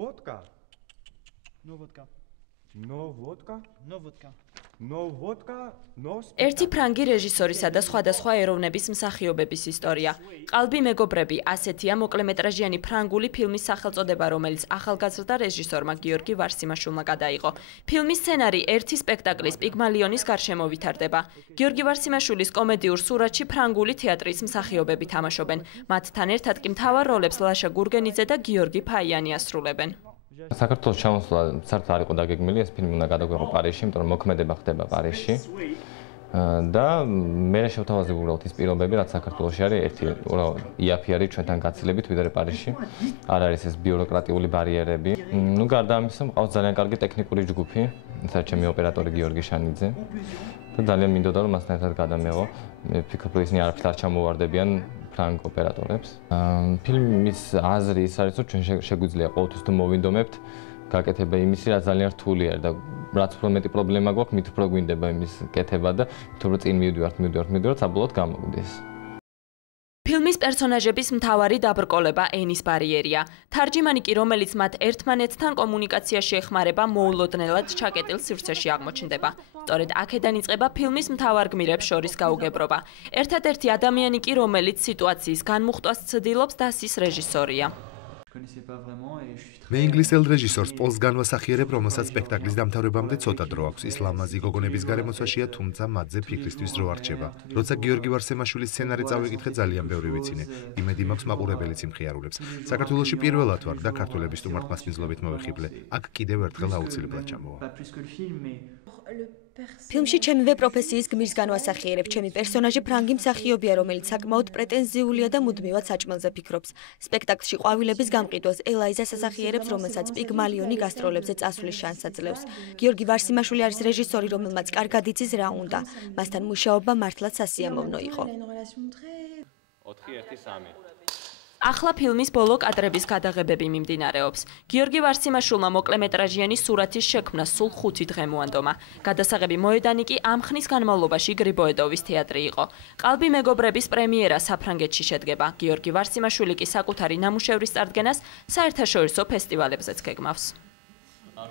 Vodka. No vodka. No vodka. No vodka. No vodka. No. ერთი ფრანგი რეჟისორისა და სხვადასხვა ეროვნების მსახიობების ისტორია. ყალბი მეგობრები ასეთია მოკლემეტრაჟიანი ფრანგული ფილმის სახელწოდება, რომელიც ახალგაზრდა რეჟისორმა გიორგი ვარსიმაშვილმა გადაიღო. ფილმის სცენარი ერთი სპექტაკლის პიგმალიონის გარშემო ვითარდება. გიორგი ვარსიმაშვილის კომედიურ სურათში ფრანგული თეატრის მსახიობები თამაშობენ. მათთან ერთად კი მთავარ როლებს ლაშა გურგენიძე და გიორგი ფაიანი ასრულებენ. საქართველოს ჩამოსვლა საერთოდ არ იყო დაგეგმილი, ეს ფილმი უნდა გადაგვეღო პარიზში, იმიტომ რომ მოქმედება ხდება პარიზში. და მე შევთავაზე უბრალოდ ის პირობები, რაც საქართველოში არის, ერთი იაფი არის ჩვენთან გაცილებით ვიდრე პარიზში. არ არის ეს ბიუროკრატიული ბარიერები. ნუ გარდა ამისა, მყავს ძალიან კარგი ტექნიკური ჯგუფი, სადაც ჩემი ოპერატორი გიორგი შანიძე. და ძალიან მინდოდა რომ მასთან ერთად გადამეღო. მე ვფიქრობ, ისინი არაფრით არ ჩამოვარდებიან ფრანგ ოპერატორებს. ფილმის აზრი ის არის, რომ ჩვენ შეგვიძლია ყოველთვის თუ მოვინდომებთ გაკეთება იმისი, რაც ძალიან რთულია და რაც უფრო მეტი პრობლემა გვაქვს, მით უფრო გვინდება იმის კეთება და მით უფრო წინ მივიდივართ, საბოლოოდ გამოგვდის. ფილმის პერსონაჟების მთავარი დაბრკოლება ენის ბარიერია. თარჯიმანი კი, რომელიც მათ ერთმანეთთან კომუნიკაციაში ეხმარება, მოულოდნელად ჩაკეტილ სივრცეში აღმოჩნდება. სწორედ აქედან იწყება ფილმის მთავარ გმირებს შორის გაუგებრობა. ერთადერთი ადამიანი კი, რომელიც სიტუაციის განმუხტვას ცდილობს, დასის რეჟისორია. მე ინგლისელ რეჟისორს პოლს განვასახიერებ, რომელსაც სპექტაკლის დამთავრებამდე ცოტა დრო აქვს. ის ლამაზი გოგონების გარემოცვაშია, თუმცა მათზე ფიქრისთვის დრო არ რჩება. როცა გიორგი ვარსიმაშვილის სცენარი წავიკითხე, ძალიან ბევრი ვიცინე. იმედი მაქვს მაყურებელიც იმხიარულებს. საქართველოში პირველად ვარ და ქართველების სტუმართმას მიზლობით მოვიხიბლე. აქ კიდევ ერთხელ აუცილებლად ჩამოვა. ფილმში ჩემივე პროფესიის გმირს განვასახიერებ. ჩემი პერსონაჟი ფრანგი მსახიობია, რომელიც საკმაოდ პრეტენზიულია და მუდმივად საჭმელზე ფიქრობს. სპექტაკლში ყვავილების გამყიდვას ელაიზას ასახიერებს, რომელსაც პიგმალიონი გასტროლებზე წასვლის შანსს აძლევს. გიორგი ვარსიმაშვილი არის რეჟისორი, რომელმაც კარგად იცის რა უნდა. მასთან მუშაობა მართლაც სასიამოვნო იყო. ახლა ფილმის ბოლო კადრების გადაღებები მიმდინარეობს. გიორგი ვარსიმაშვილმა მოკლემეტრაჟიანი სურათის შექმნა სულ 5 დღე მოანდომა. გადასაღები მოედანი კი ამ ხნის განმავლობაში გრიბოედოვის თეატრი იყო. ყალბი მეგობრების პრემიერა საფრანგეთში შედგება. გიორგი ვარსიმაშვილი კი საკუთარი ნამუშევრის წარდგენას საერთაშორისო ფესტივალებზეც გეგმავს.